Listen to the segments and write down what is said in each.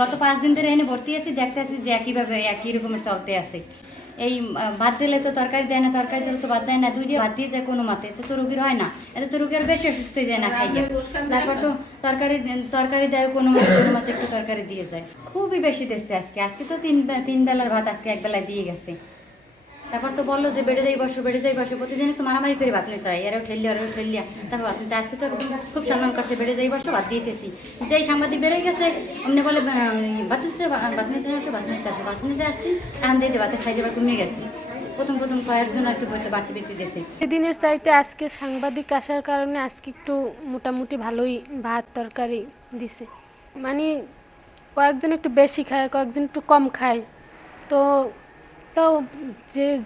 গত 5 দিন ধরে এনে ভর্তি আছি, দেখতেছি যে একইভাবে একই রকমের চলতে আছে। এই ভাত দিলে তো তরকারি দেয় না, তরকারি দিলে তো ভাত দেয় না, 2 দিয়ে ভাত দিয়ে যায় কোনো মতে, তো রুগীর হয় না, এতে তো রুগীর বেশি অসুস্থ হয়ে যায় না খাইয়ে। তারপর তো তরকারি দেয় কোনো মতে একটু তরকারি দিয়ে যায়। খুবই বেশি দিচ্ছে আজকে তো 3 বেলার ভাত আজকে 1 বেলায় দিয়ে গেছে। তারপর তো বললো যে বেড়ে যাই বসো, প্রতিদিনই তো মারামারি করে ভাত নিতে হয়, এরাও ঠেলিয়া তারপর ভাত নিতে। আজকে তো খুব সম্মান করছে, বেড়ে যাই বসো, ভাত দিতেছি। যেই সাংবাদিক বেড়ে গেছে অমনি বলে ভাত নিতে আসছি, এখন দিয়ে যে ভাতের সাইজে কমে গেছে। প্রথম কয়েকজন একটু বাড়তি দিয়েছে। সেদিনের চাইতে আজকে সাংবাদিক আসার কারণে আজকে একটু মোটামুটি ভালোই ভাত তরকারি দিছে। মানে কয়েকজন একটু বেশি খায়, কয়েকজন একটু কম খায়। তো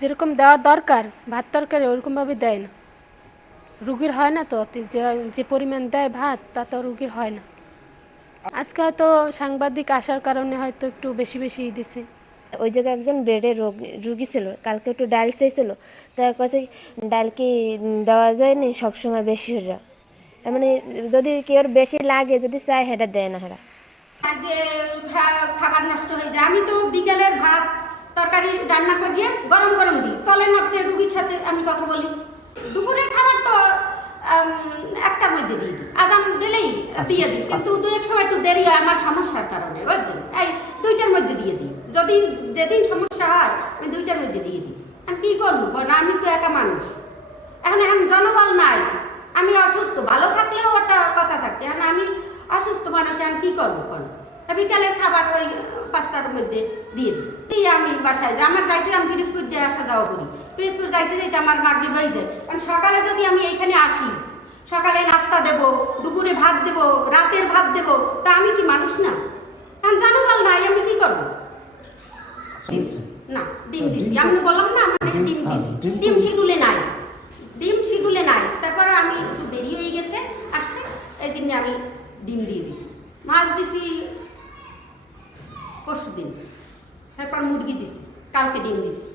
যেরকম দেওয়া দরকার ভাত তরকারি ওরকমভাবে দেয় না, রুগীর হয় না। তো যে পরিমাণ দেয় ভাত তা তো রুগীর হয় না। আজকে হয়তো সাংবাদিক আসার কারণে হয়তো একটু বেশি দিছে। ওই জায়গায় একজন বেডের রুগী ছিল, কালকে একটু ডাল চাইছিল, তাই কাছে ডাল কি দেওয়া যায়নি সবসময় বেশি হয়ে। তার মানে যদি কেউ বেশি লাগে, যদি চায় সেটা দেয় না। হেরা যে খাবার নষ্ট হয়ে যায়, আমি তো বিকেলের ভাত তরকারি রান্না করিয়ে গরম দিই। চলেন আপনি রুগীর সাথে আমি কথা বলি। দুপুরের খাবার তো 1টার মধ্যে দিয়ে দিই, আজান দিলেই দিয়ে দিই, কিন্তু 2-1 সময় একটু দেরি হয় আমার সমস্যার কারণে, বুঝছেন? এই 2টার মধ্যে দিয়ে দিই। যদি যেদিন সমস্যা হয় আমি 2টার মধ্যে দিয়ে দিই। আমি কী করবো, আমি তো একা মানুষ, এখন জনবল নাই, আমি অসুস্থ। ভালো থাকলেও ওটা কথা থাকতে, এখন আমি অসুস্থ মানুষ, এখন কী করবো? বিকালের খাবার ওই 5টার মধ্যে দিয়ে দিই। আমি বাসায় যাই, আমার যাইতে আমি পিরিজপুর দিয়ে আসা যাওয়া করি, পিরিজপুর যাইতে আমার মাগরিব হয়ে যায়। কারণ সকালে যদি আমি এইখানে আসি, সকালে নাস্তা দেব, দুপুরে ভাত দেব, রাতের ভাত দেব, তা আমি কি মানুষ না? এখন জনবল নাই, আমি কি করবো? না, ডিম দিছি, আমি বললাম না আমার ডিম দিছি, ডিম শিডুলে নাই। তারপরে আমি একটু দেরি হয়ে গেছে আসতে, এই জন্য আমি ডিম দিয়ে দিছি। মাছ দিছি পরশুদিন, তারপর মুরগি দিছি, কালকে ডিম দিছি।